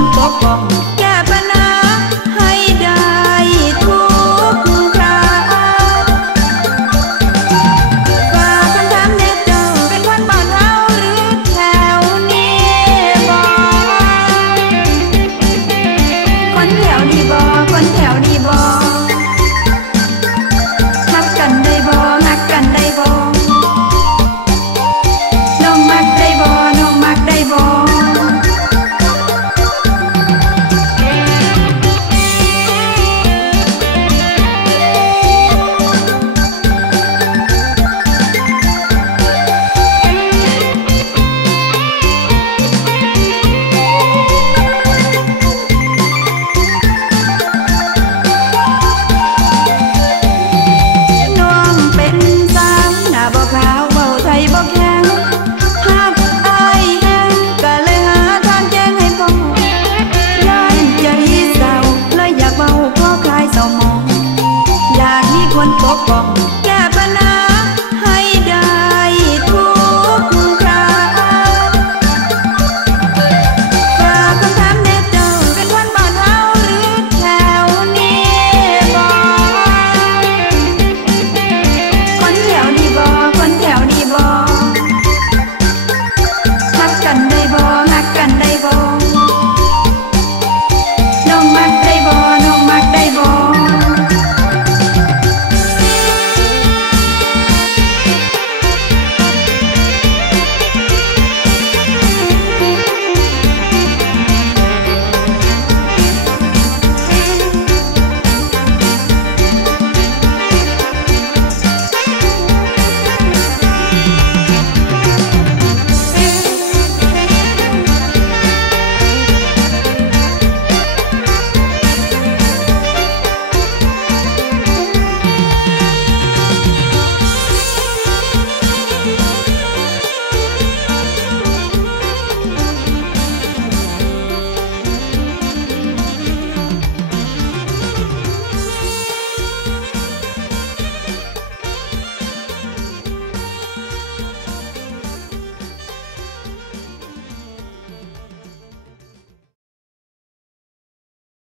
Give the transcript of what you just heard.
con có con สมองอยากมีคนปกป้อง